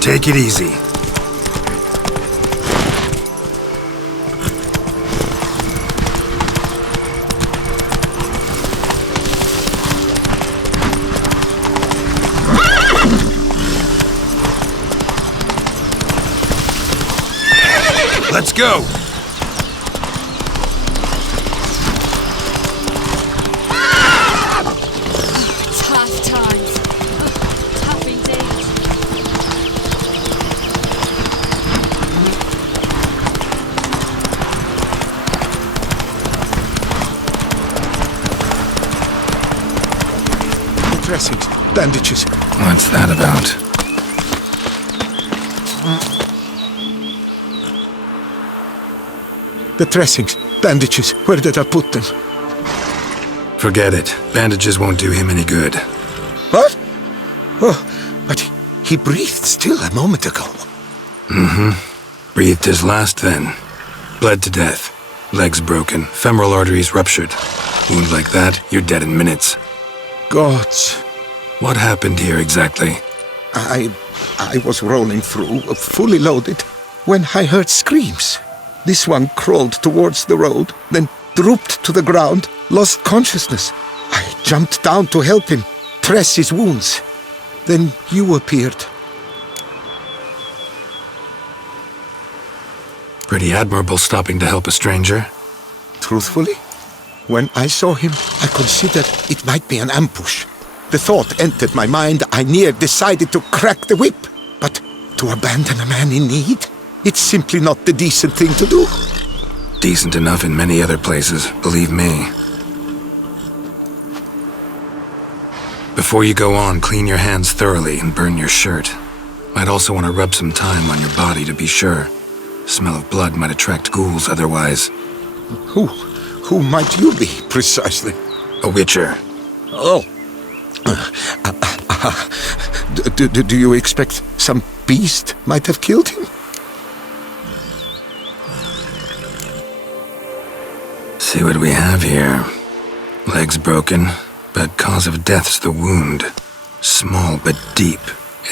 Take it easy. Let's go! Tough times. Tough indeed. Dressings, bandages. What's that about? The dressings, bandages. Where did I put them? Forget it. Bandages won't do him any good. What? Oh, but he breathed still a moment ago. Breathed his last then. Bled to death. Legs broken. Femoral arteries ruptured. Wound like that, you're dead in minutes. Gods. What happened here exactly? I was rolling through, fully loaded, when I heard screams. This one crawled towards the road, then drooped to the ground, lost consciousness. I jumped down to help him, dress his wounds. Then you appeared. Pretty admirable stopping to help a stranger. Truthfully, when I saw him, I considered it might be an ambush. The thought entered my mind, I near decided to crack the whip. But to abandon a man in need? It's simply not the decent thing to do. Decent enough in many other places, believe me. Before you go on, clean your hands thoroughly and burn your shirt. Might also want to rub some thyme on your body to be sure. Smell of blood might attract ghouls otherwise. Who might you be, precisely? A witcher. Oh. Do you expect some beast might have killed him? See what we have here. Legs broken, but cause of death's the wound. Small but deep,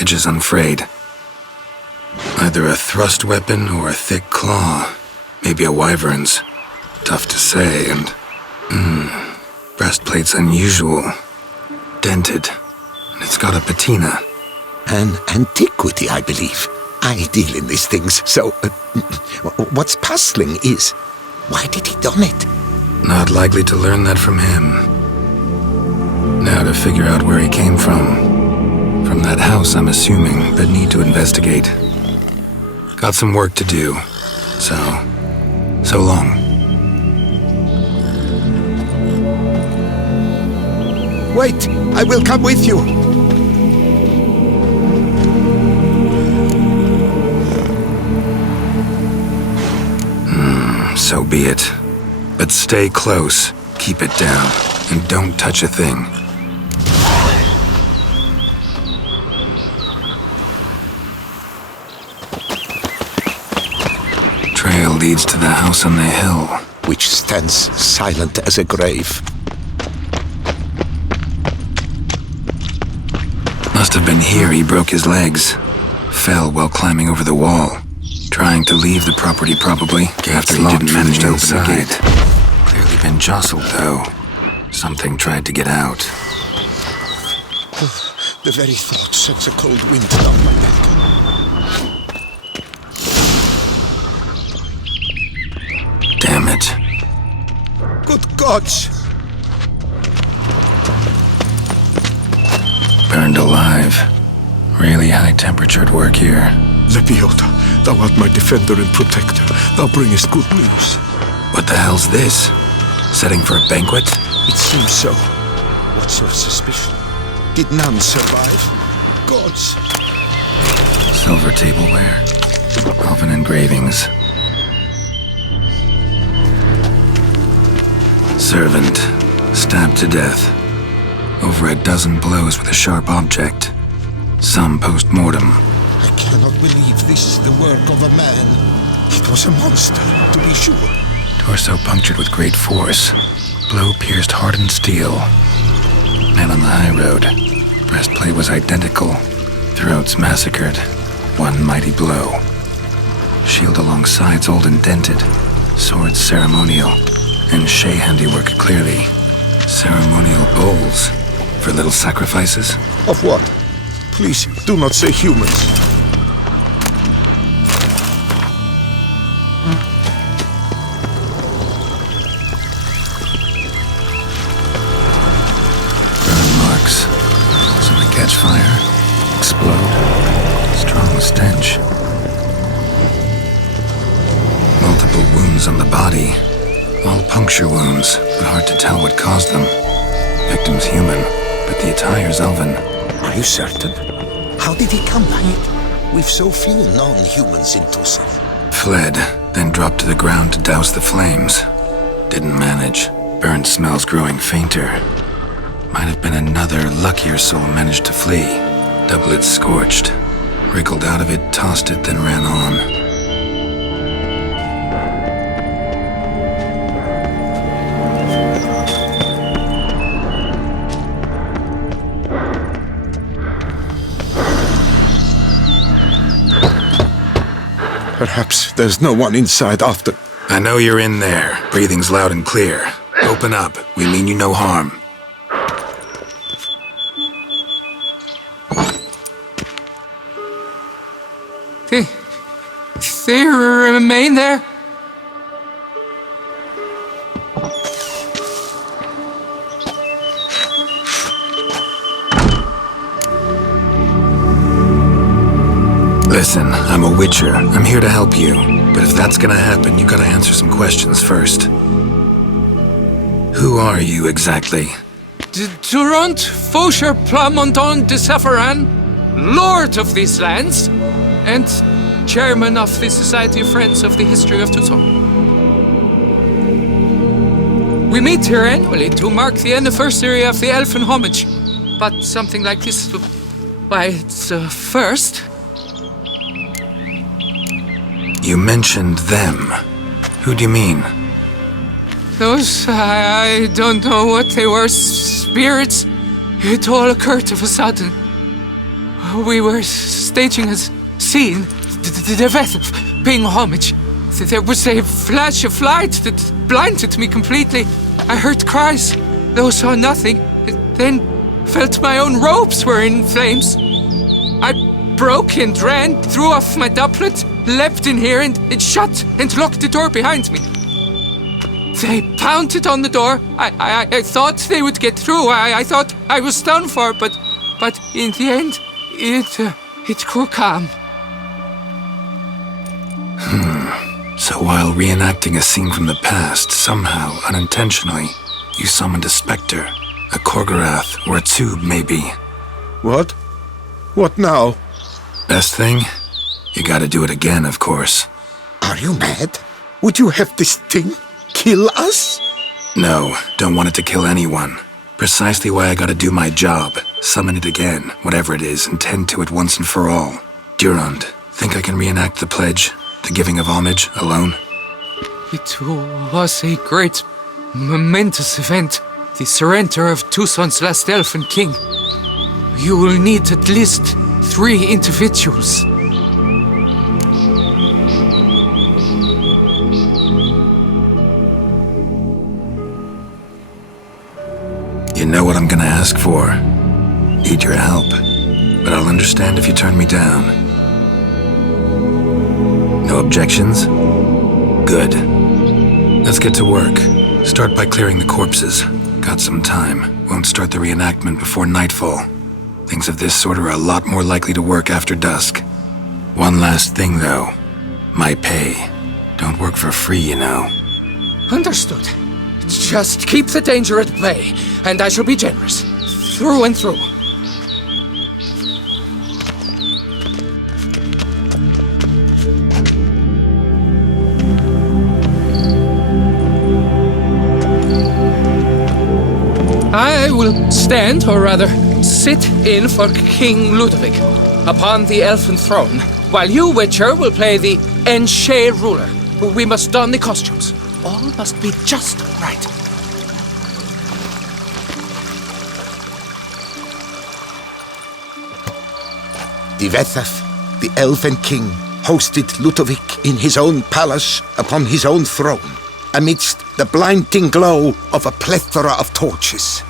edges unfrayed. Either a thrust weapon or a thick claw. Maybe a wyvern's. Tough to say, and... breastplate's unusual. Dented. And it's got a patina. An antiquity, I believe. I deal in these things, so... what's puzzling is... why did he don it? Not likely to learn that from him. Now to figure out where he came from. From that house, I'm assuming, but need to investigate. Got some work to do. So long. Wait, I will come with you. So be it. But stay close, keep it down, and don't touch a thing. Trail leads to the house on the hill, which stands silent as a grave. Must have been here he broke his legs. Fell while climbing over the wall. Trying to leave the property, probably, after he didn't manage to open the gate. Clearly been jostled, though. Something tried to get out. The very thought sends a cold wind down my back. Damn it. Good gods! Burned alive. Really high-temperatured work here. Lepiota, thou art my defender and protector. Thou bringest good news. What the hell's this? Setting for a banquet? It seems so. What's your suspicion? Did none survive? Gods! Silver tableware. Elven engravings. Servant. Stabbed to death. Over a dozen blows with a sharp object. Some post-mortem. I cannot believe this is the work of a man. It was a monster, to be sure. Torso punctured with great force. Blow pierced hardened steel. Man on the high road. Breastplate was identical. Throats massacred. One mighty blow. Shield along sides old and dented. Swords ceremonial. And Shay handiwork clearly. Ceremonial bowls. For little sacrifices? Of what? Please, do not say humans. Burn marks. Some that catch fire. Explode. Strong stench. Multiple wounds on the body. All puncture wounds, but hard to tell what caused them. Victim's human, but the attire's elven. Are you certain? How did he come by it? We've so few non-humans in Tucson. Fled, then dropped to the ground to douse the flames. Didn't manage. Burnt smells growing fainter. Might have been another luckier soul managed to flee. Doublet scorched. Wriggled out of it, tossed it, then ran on. Perhaps there's no one inside after. I know you're in there. Breathing's loud and clear. Open up. We mean you no harm. They remain there? Listen, I'm a witcher. I'm here to help you. But if that's gonna happen, you gotta answer some questions first. Who are you exactly? Durant Faucher Plamondon de Safaran, Lord of these lands, and Chairman of the Society of Friends of the History of Tucson. We meet here annually to mark the anniversary of the Elfin homage, but something like this, why, it's first. You mentioned them. Who do you mean? Those, I don't know what they were, spirits. It all occurred of a sudden. We were staging a scene, the death of paying homage. There was a flash of light that blinded me completely. I heard cries, though saw nothing. Then felt my own robes were in flames. I broke and ran, threw off my doublet, leapt in here and it shut and locked the door behind me. They pounded on the door. I thought they would get through. I thought I was done for, but in the end, it grew calm. So while reenacting a scene from the past, somehow, unintentionally, you summoned a specter, a Korgorath, or a tube, maybe. What? What now? Best thing? You gotta do it again, of course. Are you mad? Would you have this thing kill us? No, don't want it to kill anyone. Precisely why I gotta do my job. Summon it again, whatever it is, and tend to it once and for all. Durand, think I can reenact the pledge? The giving of homage, alone? It was a great, momentous event. The surrender of Tucson's last elfin king. You will need at least 3 individuals. You know what I'm gonna ask for. Need your help. But I'll understand if you turn me down. No objections? Good. Let's get to work. Start by clearing the corpses. Got some time. Won't start the reenactment before nightfall. Things of this sort are a lot more likely to work after dusk. One last thing, though. My pay. Don't work for free, you know. Understood. Just keep the danger at bay, and I shall be generous. Through and through. I will stand, or rather, sit in for King Ludovic upon the elfin throne, while you, Witcher, will play the Enche ruler. We must don the costumes. All must be just right. Divethaf, the elven king, hosted Ludovic in his own palace upon his own throne, amidst the blinding glow of a plethora of torches.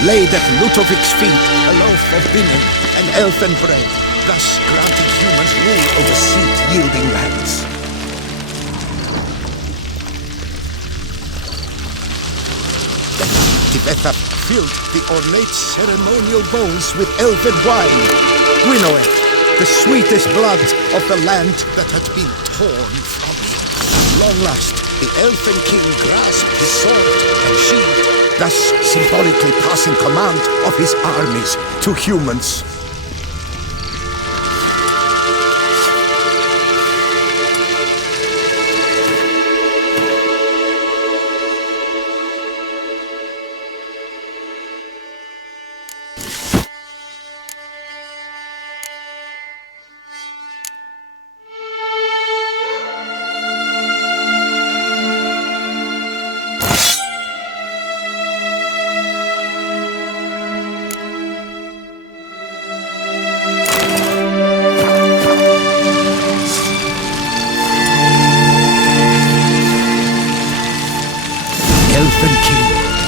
Laid at Ludovic's feet a loaf of binen and elfin bread, thus granting humans rule over seed-yielding lands. Then Divethaf filled the ornate ceremonial bowls with elfin wine, Gwynnoeth, the sweetest blood of the land that had been torn from him. Long last, the elfin king grasped his sword and shield, thus symbolically passing command of his armies to humans.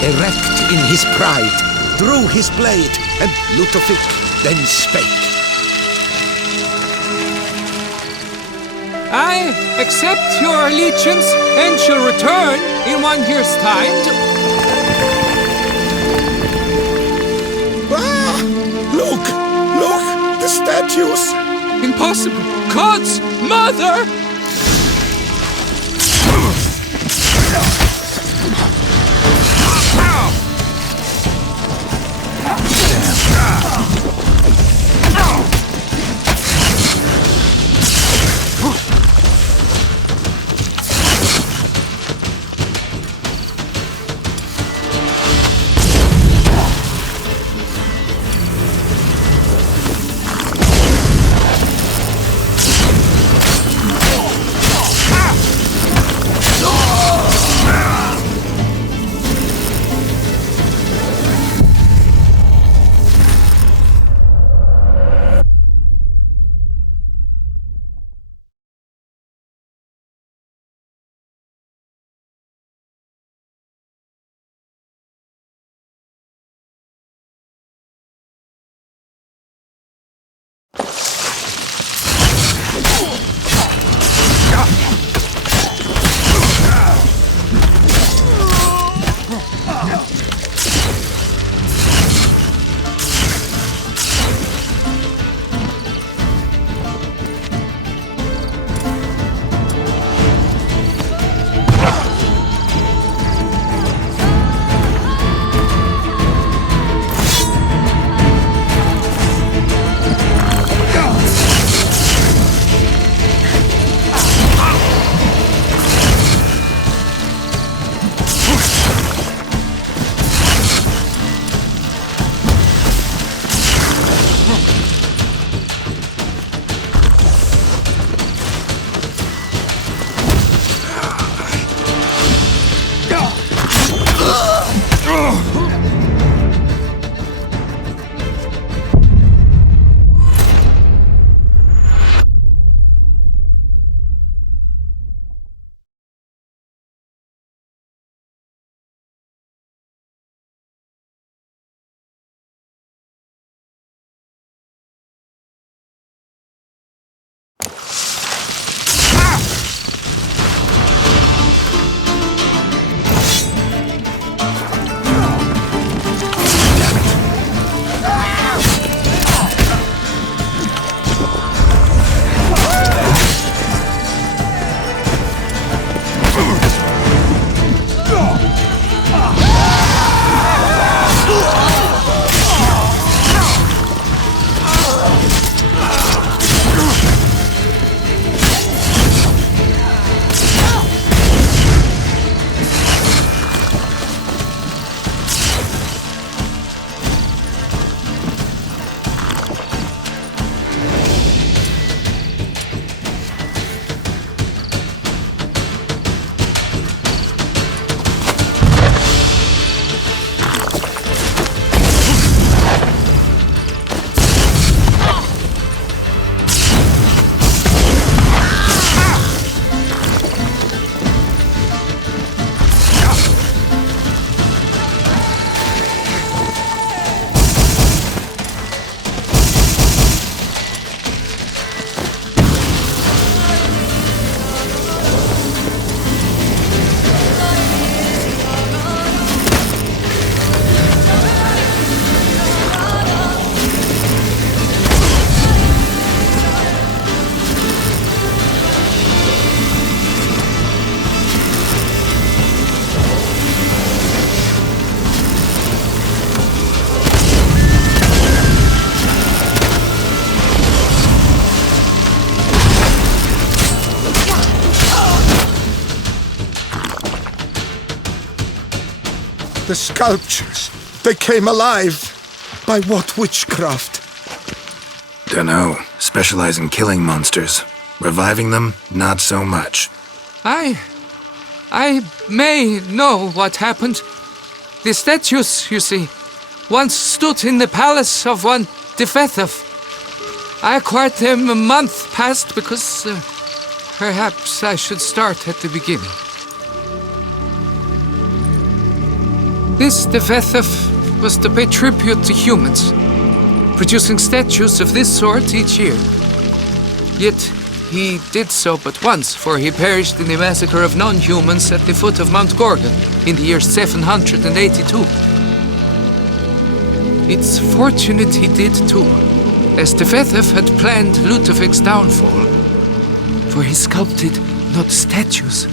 Erect in his pride, drew his blade, and Ludovic then spake. I accept your allegiance and shall return in 1 year's time to... Ah! Look! The statues! Impossible! God's mother! The sculptures, they came alive. By what witchcraft? Dunno. Specialize in killing monsters. Reviving them, not so much. I may know what happened. The statues, you see, once stood in the palace of one Defethov. I acquired them a month past because perhaps I should start at the beginning. This Defethov was to pay tribute to humans, producing statues of this sort each year. Yet he did so but once, for he perished in the massacre of non-humans at the foot of Mount Gorgon in the year 782. It's fortunate he did too, as Defethov had planned Ludovic's downfall, for he sculpted not statues,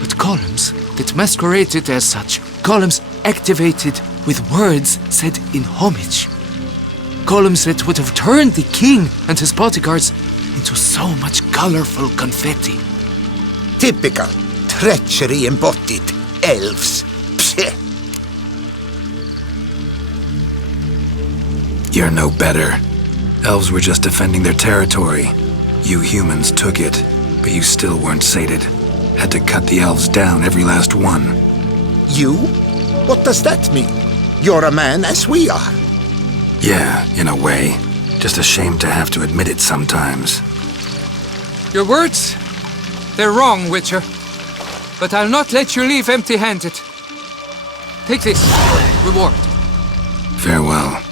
but columns that masqueraded as such. Columns activated with words said in homage. Columns that would have turned the king and his bodyguards into so much colorful confetti. Typical treachery embodied elves. Psst. You're no better. Elves were just defending their territory. You humans took it, but you still weren't sated. Had to cut the elves down, every last one. You? What does that mean? You're a man as we are. Yeah, in a way. Just ashamed to have to admit it sometimes. Your words? They're wrong, Witcher. But I'll not let you leave empty-handed. Take this reward. Farewell.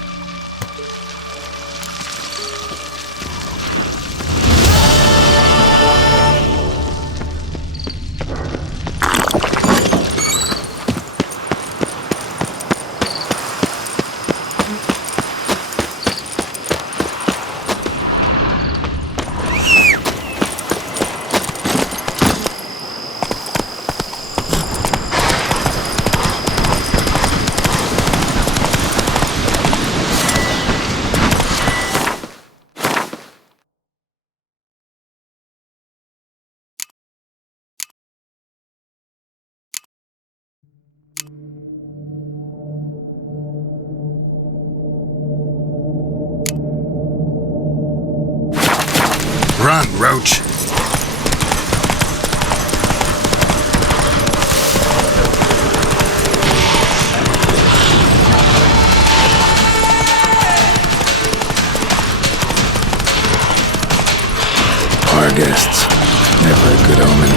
Run, Roach! Our guests, never a good omen.